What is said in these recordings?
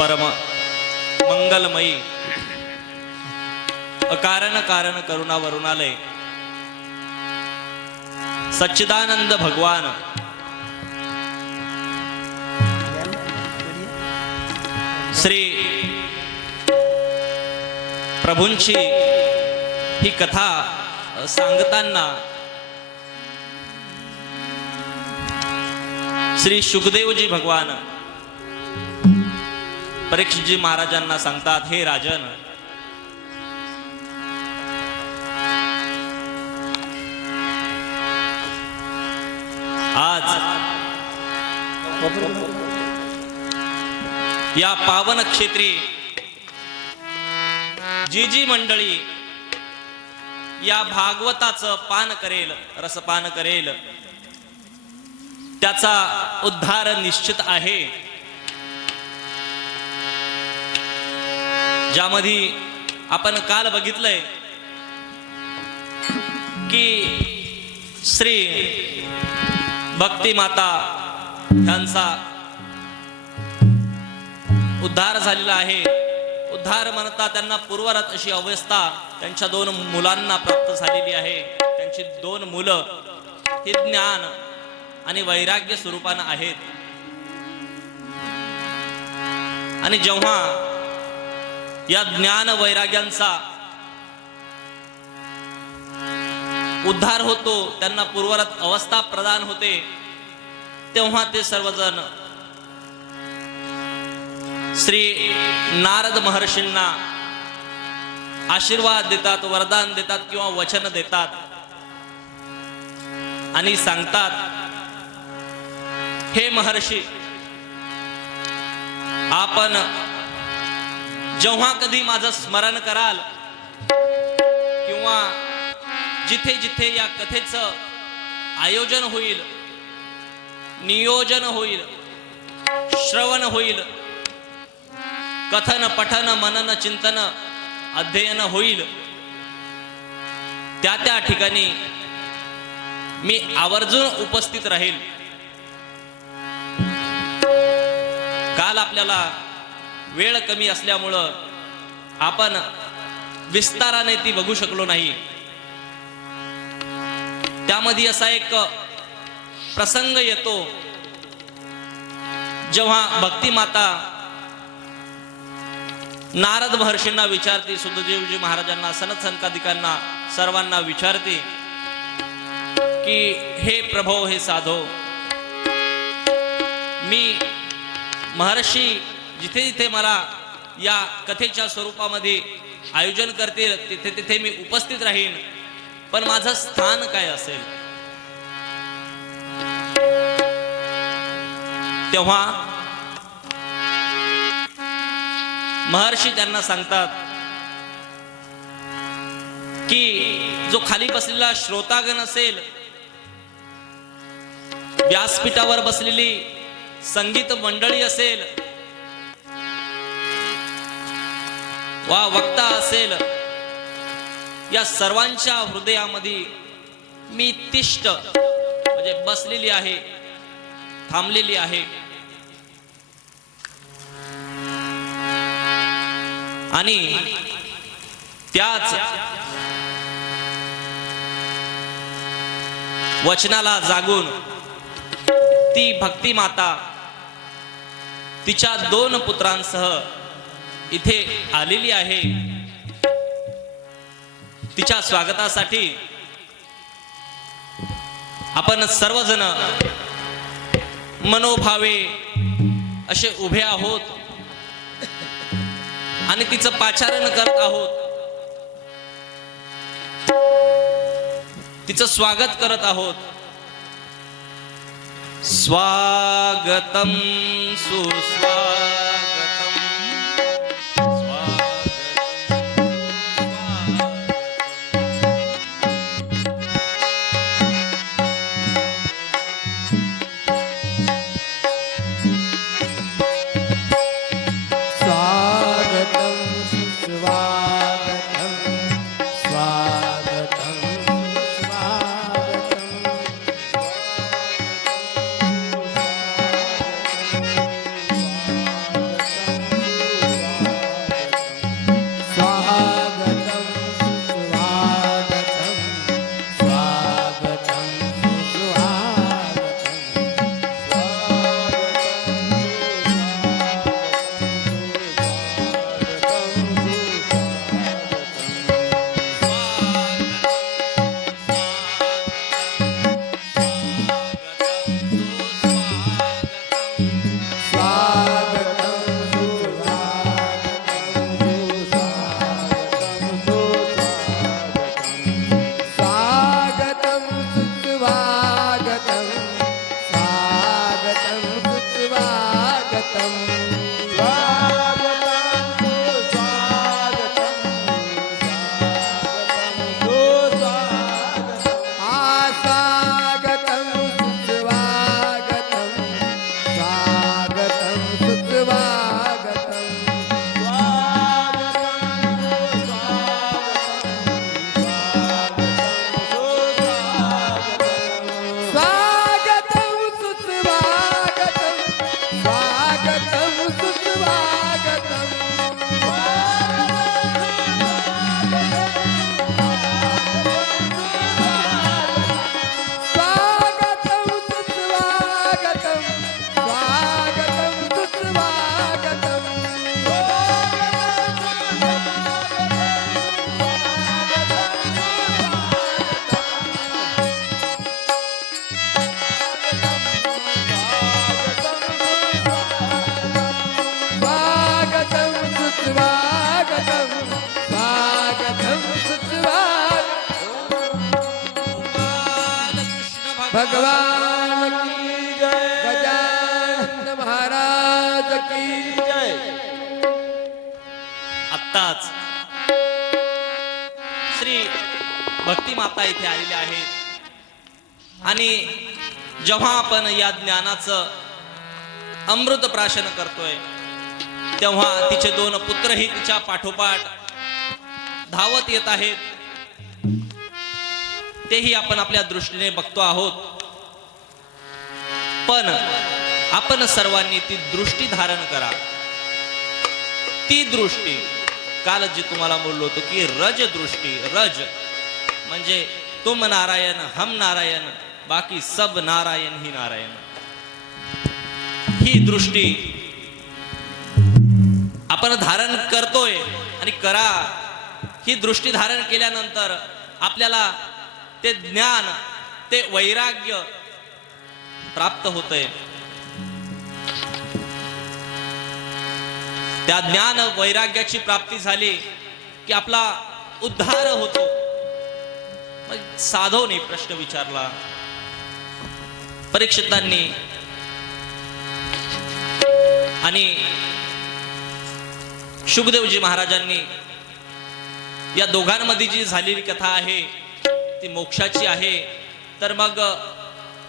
परम मंगलमयी. अकारण कारण करुणा वरुणालय. सच्चिदानंद भगवान. श्री प्रभूंची ही कथा सांगताना श्री सुखदेवजी भगवान परीक्षितजी महाराजांना सांगतात हे राजन आज या पावन क्षेत्री जी जी मंडळी या भागवताचं पान करेल रसपान करेल. त्याचा उद्धार निश्चित आहे. ज्यामध्ये आपण काल बघितलंय की श्री भक्ती माता यांचा उद्धार झालेला आहे. उद्धार म्हणता त्यांना पूर्वरत अशी अवस्था त्यांच्या दोन मुलांना प्राप्त झालेली आहे. त्यांची दोन मुलं ही ज्ञान आणि वैराग्य स्वरूपानं आहेत. आणि जेव्हा या ज्ञान वैराग्यांचा उद्धार होतो त्यांना पूर्वरत अवस्था प्रदान होते तेव्हा ते सर्वजण श्री नारद महर्षींना आशीर्वाद देतात वरदान देतात किंवा वचन देतात आणि सांगतात हे महर्षी आपण जेव्हा कधी माझं स्मरण कराल किंवा जिथे जिथे या कथेचं आयोजन होईल नियोजन होईल श्रवण होईल कथन पठन मनन चिंतन अध्ययन होईल त्या त्या ठिकाणी मी आवर्जून उपस्थित राहील. काल आपल्याला वेळ कमी असल्यामुळं आपण विस्ताराने ती बघू शकलो नाही. त्यामध्ये असा एक प्रसंग येतो जेव्हा भक्ती माता नारद महर्षींना विचारते सुद्धदेवजी महाराजांना सनत संकादिकांना सर्वांना विचारते की हे प्रभो हे साधो मी महर्षी जिथे जिथे मला या कथेच्या स्वरूपामध्ये आयोजन करतील तिथे तिथे मी उपस्थित राहीन. पण माझं स्थान काय असेल? तेव्हा महर्षी त्यांना सांगतात की जो खाली बसलेला श्रोतागण असेल व्यासपीठावर बसलेली संगीत मंडळी असेल वा वक्ता असेल. या सर्वांच्या हृदयामध्ये मी तिष्ट म्हणजे बसलेली आहे थांबलेली आहे. आणि त्याच वचनाला जागून ती भक्ती माता तिच्या दोन पुत्रांसह इथे आलेली आहे. तिच्या स्वागतासाठी आपण सर्वजण मनोभावे असे उभे आहोत. आणि तिचं पाचारण करत आहोत. तिचं स्वागत करत आहोत. स्वागतम सुस्वा सुस्वागतं भक्ती माता इथे आलेल्या आहेत. आणि जेव्हा आपण या ज्ञानाचं अमृत प्राशन करतोय तेव्हा तिचे दोन पुत्रही तिच्या पाठोपाठ धावत येत आहेत. तेही आपण आपल्या दृष्टीने बघतो आहोत. पण आपण सर्वांनी ती दृष्टी धारण करा. ती दृष्टी काल जी तुम्हाला बोललो होतो की रज दृष्टी रज. म्हणजे तुम नारायण हम नारायण बाकी सब नारायण ही नारायण. ही दृष्टी आपण धारण करतोय आणि करा. ही दृष्टी धारण केल्यानंतर आपल्याला ते ज्ञान ते वैराग्य प्राप्त होतंय. त्या ज्ञान वैराग्याची प्राप्ती झाली की आपला उद्धार होतो. मग साधवने प्रश्न विचारला. परीक्षितांनी आणि शुभदेवजी महाराजांनी या दोघांमध्ये जी झालेली कथा आहे ती मोक्षाची आहे. तर मग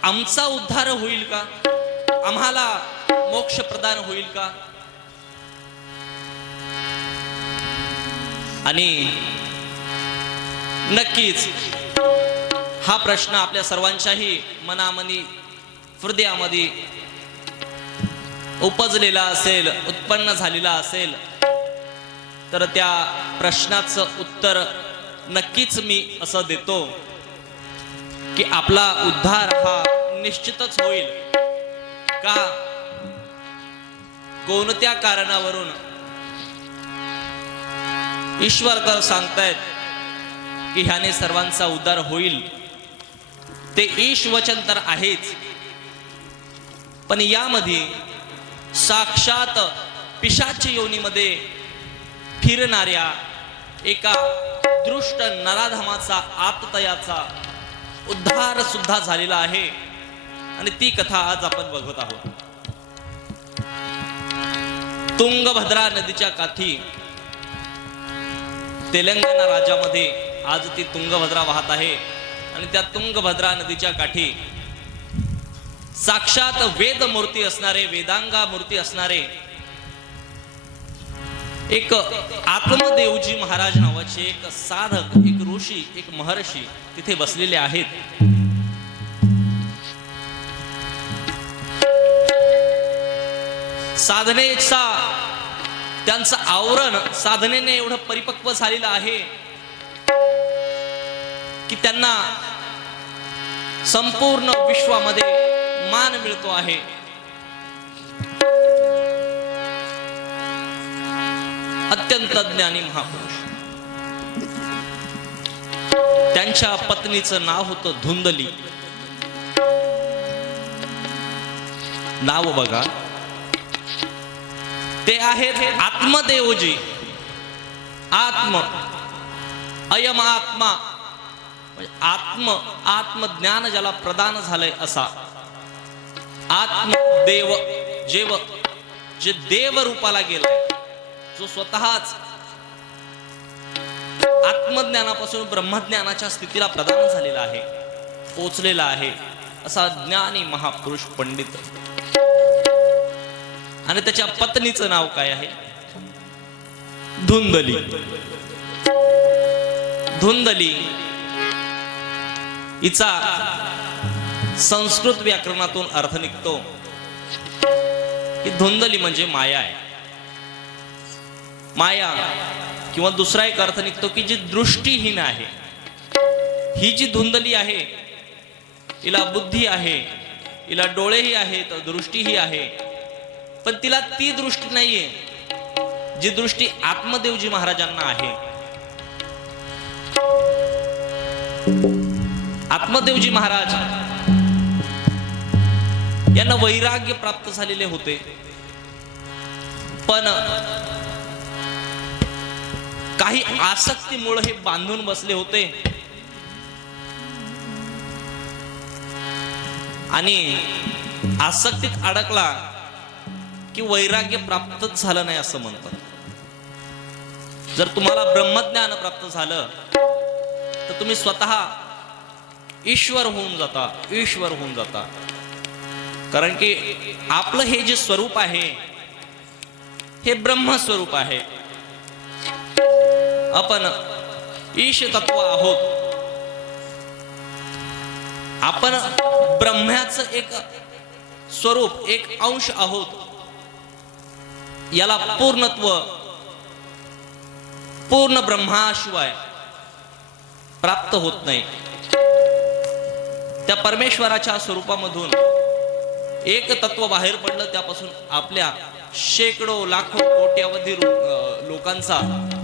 आमचा उद्धार होईल का? आम्हाला मोक्ष प्रदान होईल का? आणि नक्कीच हा प्रश्न आपल्या सर्वांच्याही मनामनी हृदयामध्ये उपजलेला असेल उत्पन्न झालेला असेल तर त्या प्रश्नाचं उत्तर नक्कीच मी असं देतो की आपला उद्धार हा निश्चितच होईल. का? कोणत्या कारणावरून? ईश्वर तर सांगतायत की ह्याने सर्वांचा उद्धार होईल. ते ईश वचन तर आहेच. पण यामध्ये साक्षात पिशाची योनीमध्ये फिरणाऱ्या एका दृष्ट नराधमाचा आततयाचा उद्धार सुद्धा झालेला आहे. आणि ती कथा आज आपण बघत आहोत. तुंगभद्रा नदीच्या काठी तेलंगणा राज्यामध्ये आज ती तुंगभद्रा वाहत आहे. आणि त्या तुंगभद्रा नदीच्या काठी साक्षात वेद मूर्ती असणारे वेदांगा मूर्ती असणारे एक आत्मदेवजी महाराज नावाचे एक साधक एक ऋषी एक महर्षी तिथे बसलेले आहेत. साधनेचा त्यांचं आवरण साधनेने एवढं परिपक्व झालेलं आहे. की त्यांना संपूर्ण विश्वामध्ये मान मिळतो आहे. अत्यंत ज्ञानी महापुरुष. त्यांच्या पत्नीचं नाव होतं धुंदली. नाव बघा. ते आहेत आत्मदेवजी. आत्म अयम आत्मा म्हणजे आत्म आत्मज्ञान ज्याला प्रदान झालंय असा. आत्मदेव जेव जे देव रूपाला गेलाय जो स्वतःच आत्मज्ञानापासून ब्रह्मज्ञानाच्या स्थितीला प्रदान झालेला आहे पोचलेला आहे असा ज्ञानी महापुरुष पंडित. आणि त्याच्या पत्नीचं नाव काय आहे? धुंदली. धुंदली. हिचा संस्कृत व्याकरणातून अर्थ निघतो. की धुंदली म्हणजे माया आहे. माया किंवा दुसरा एक अर्थ निघतो की जी दृष्टीहीन आहे. ही जी धुंदली आहे हिला बुद्धी आहे हिला डोळेही आहेत दृष्टीही आहे पण तिला ती दृष्टी नाहीये जी दृष्टी आत्मदेवजी महाराजांना आहे. आत्मदेवजी महाराज यांना वैराग्य प्राप्त झालेले होते. पण काही आसक्तीमुळे हे बांधून बसले होते. आणि आसक्तीत अडकला की वैराग्य प्राप्तच झालं नाही असं म्हणतात. जर तुम्हाला ब्रह्मज्ञान प्राप्त झालं तर तुम्ही स्वतः ईश्वर होऊन जाता ईश्वर होऊन जाता. कारण की आपलं हे जे स्वरूप आहे हे ब्रह्मस्वरूप आहे. आपण ईश तत्व आहोत. आपण ब्रह्म्याचं एक स्वरूप एक अंश आहोत. याला पूर्णत्व पूर्ण ब्रह्माशिवाय प्राप्त होत नाही. त्या परमेश्वराच्या स्वरूपामधून एक तत्व बाहेर पडलं त्यापासून आपल्या शेकडो लाखो कोट्यावधी लोकांचा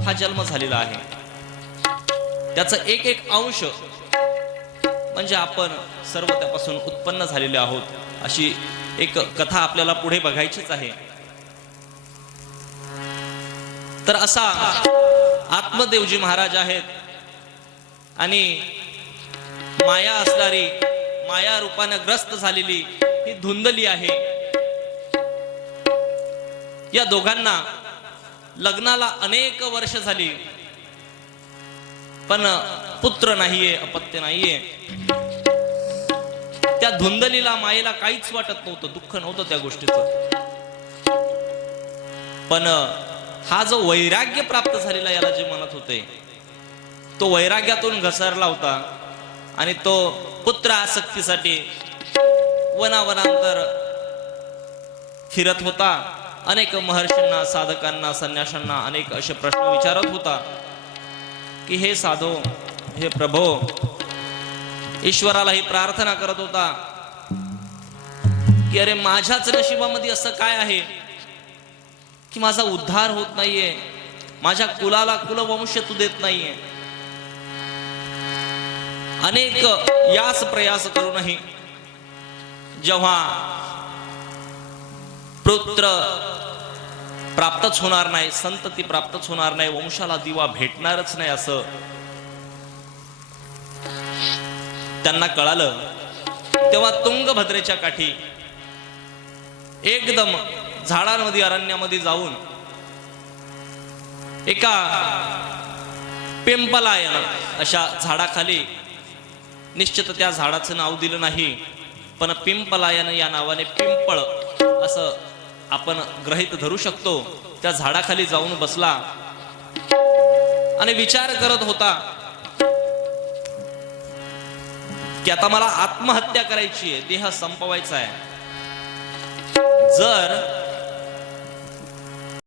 हा जन्म झालेला आहे. त्याचा एक एक अंश म्हणजे आपण सर्व त्यापासून उत्पन्न झालेले आहोत अशी एक कथा आपल्याला पुढे बघायचीच आहे. तर असा आत्मदेवजी महाराज आहेत आणि माया असणारी माया रूपानं ग्रस्त झालेली ही धुंदली आहे. या दोघांना लग्नाला अनेक वर्ष झाली. पण पुत्र नाहीये अपत्य नाहीये. त्या धुंदलीला मायेला काहीच वाटत नव्हतं दुःख नव्हतं त्या गोष्टीचं. पण हा जो वैराग्य प्राप्त झालेला याला जे म्हणत होते तो वैराग्यातून घसरला होता. आणि तो पुत्र आसक्तीसाठी वनावनांतर फिरत होता. अनेक महर्षींना साधकांना संन्याशांना अनेक असे प्रश्न विचारत होता की हे साधो हे प्रभो ईश्वराला ही प्रार्थना करत होता की अरे माझ्याच नशिबामध्ये असं काय आहे की माझा उद्धार होत नाहीये. माझ्या कुलाला कुलवंश तू देत नाहीये. अनेक यास प्रयास करूनही जेव्हा पुत्र प्राप्तच होणार नाही संतती प्राप्तच होणार नाही वंशाला दिवा भेटणारच नाही असं त्यांना कळालं तेव्हा तुंगभद्रेच्या काठी एकदम झाडांमध्ये अरण्यामध्ये जाऊन एका पिंपलायन अशा झाडाखाली निश्चित त्या झाडाचं नाव दिलं नाही. पण पिंपलायन या नावाने पिंपळ असं आपण ग्रहित धरू शकतो. त्या झाडाखाली जाऊन बसला. आणि विचार करत होता की आता मला आत्महत्या करायची आहे. देह संपवायचा आहे. जर